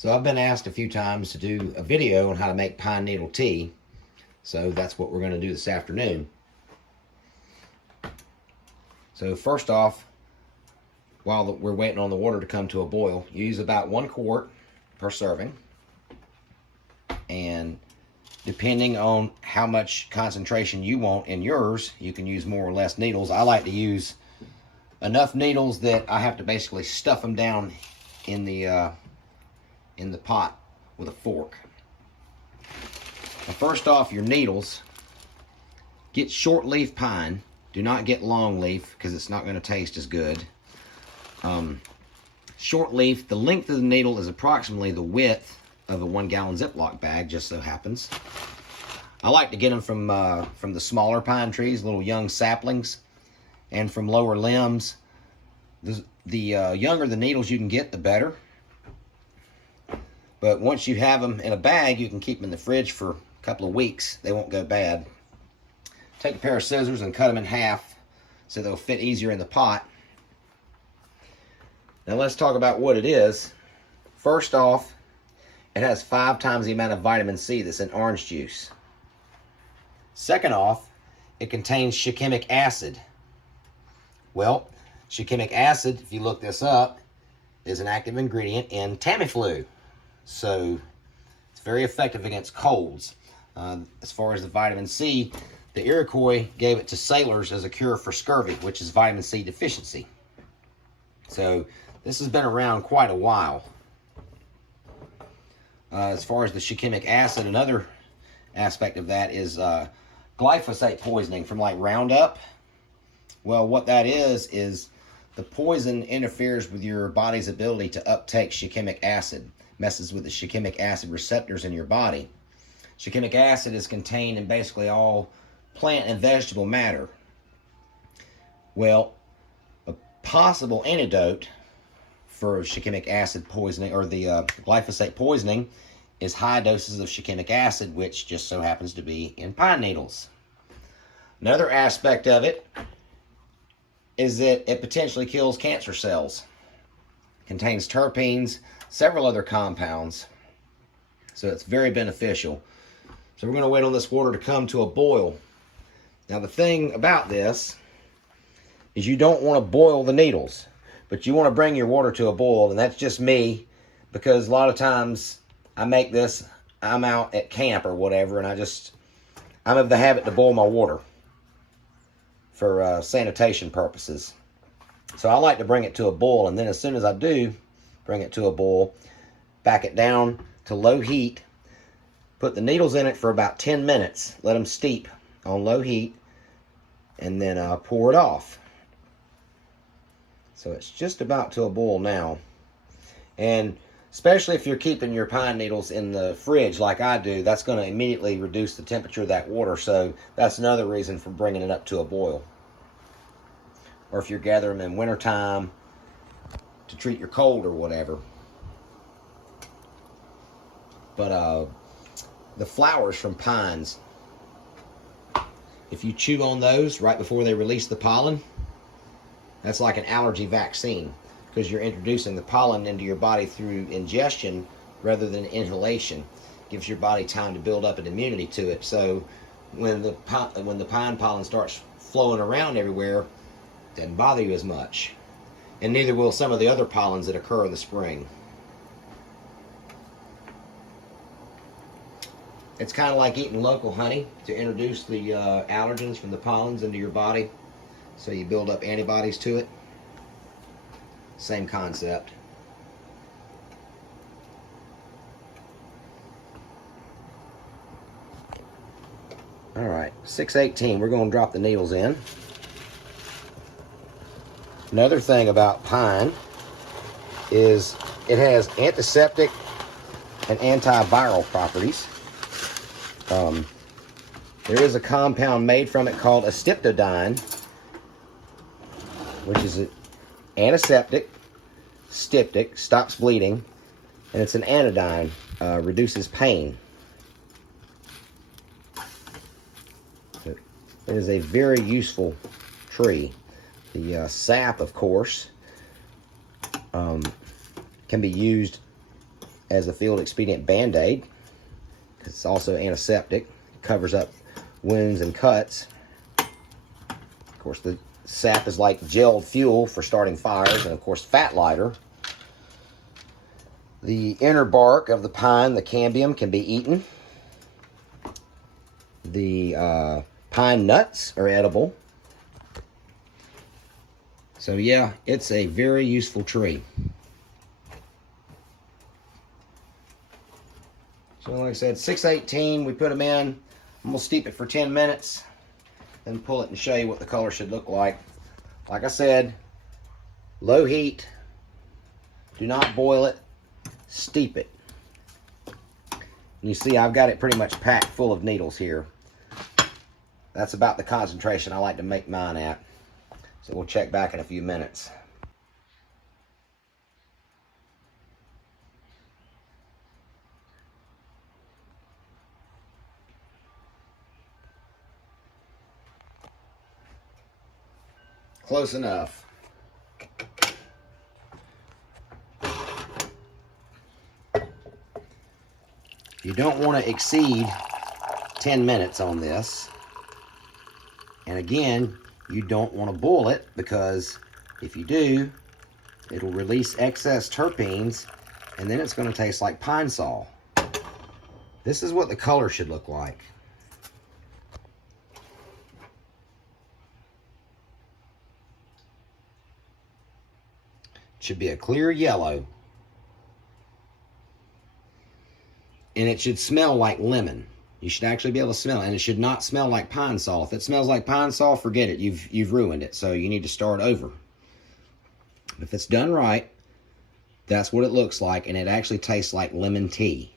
So I've been asked a few times to do a video on how to make pine needle tea. So that's what we're going to do this afternoon. So first off, while we're waiting on the water to come to a boil, you use about 1 quart per serving. And depending on how much concentration you want in yours, you can use more or less needles. I like to use enough needles that I have to basically stuff them down in the pot with a fork. Now, first off, your needles, get short leaf pine. Do not get long leaf because it's not going to taste as good. Short leaf, the length of the needle is approximately the width of a 1 gallon Ziploc bag, just so happens. I like to get them from the smaller pine trees, little young saplings, and from lower limbs. The younger the needles you can get, the better. But once you have them in a bag, you can keep them in the fridge for a couple of weeks. They won't go bad. Take a pair of scissors and cut them in half so they'll fit easier in the pot. Now let's talk about what it is. First off, it has 5 times the amount of vitamin C that's in orange juice. Second off, it contains shikimic acid. Well, shikimic acid, if you look this up, is an active ingredient in Tamiflu. So it's very effective against colds. As far as the vitamin C, the Iroquois gave it to sailors as a cure for scurvy, which is vitamin C deficiency. So this has been around quite a while. As far as the shikimic acid, another aspect of that is glyphosate poisoning from like Roundup. Well, what that is the poison interferes with your body's ability to uptake shikimic acid, messes with the shikimic acid receptors in your body. Shikimic acid is contained in basically all plant and vegetable matter. Well, a possible antidote for shikimic acid poisoning, or the glyphosate poisoning, is high doses of shikimic acid, which just so happens to be in pine needles. Another aspect of it is that it potentially kills cancer cells. It contains terpenes, several other compounds, so it's very beneficial. So we're going to wait on this water to come to a boil. Now the thing about this is you don't want to boil the needles, but you want to bring your water to a boil, and that's just me, because a lot of times I make this, I'm out at camp or whatever, and I'm of the habit to boil my water for sanitation purposes. So I like to bring it to a boil, and then as soon as I do bring it to a boil, back it down to low heat, put the needles in it for about 10 minutes, let them steep on low heat, and then pour it off. So it's just about to a boil now. And especially if you're keeping your pine needles in the fridge like I do, that's going to immediately reduce the temperature of that water. So that's another reason for bringing it up to a boil. Or if you're gathering them in wintertime to treat your cold or whatever. But the flowers from pines, if you chew on those right before they release the pollen, that's like an allergy vaccine, because you're introducing the pollen into your body through ingestion rather than inhalation. Gives your body time to build up an immunity to it. So when the pine pollen starts flowing around everywhere, it doesn't bother you as much. And neither will some of the other pollens that occur in the spring. It's kind of like eating local honey to introduce the allergens from the pollens into your body, so you build up antibodies to it. Same concept. All right, 6:18, we're going to drop the needles in. Another thing about pine is it has antiseptic and antiviral properties. There is a compound made from it called astiptodine, which is an antiseptic, styptic, stops bleeding, and it's an anodyne, reduces pain. It is a very useful tree. The sap, of course, can be used as a field expedient band-aid. It's also antiseptic, covers up wounds and cuts. Of course, the sap is like gelled fuel for starting fires, and of course, fat lighter. The inner bark of the pine, the cambium, can be eaten. The pine nuts are edible. So yeah, it's a very useful tree. So like I said, 618, we put them in. I'm going to steep it for 10 minutes, then pull it and show you what the color should look like. Like I said, low heat, do not boil it, steep it. And you see I've got it pretty much packed full of needles here. That's about the concentration I like to make mine at. So we'll check back in a few minutes. Close enough. You don't want to exceed 10 minutes on this. And again, you don't want to boil it, because if you do, it'll release excess terpenes, and then it's going to taste like pine sol. This is what the color should look like. It should be a clear yellow. And it should smell like lemon. You should actually be able to smell it, and it should not smell like pine sol. If it smells like pine sol, forget it. You've ruined it. So you need to start over. If it's done right, that's what it looks like, and it actually tastes like lemon tea.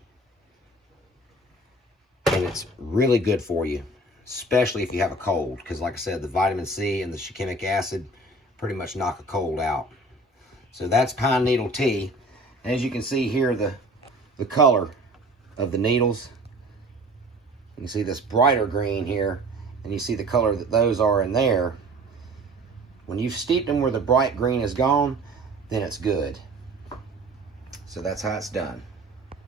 And it's really good for you, especially if you have a cold, because like I said, the vitamin C and the shikimic acid pretty much knock a cold out. So that's pine needle tea. As you can see here, the color of the needles. You can see this brighter green here, and you see the color that those are in there. When you've steeped them where the bright green is gone, then it's good. So that's how it's done.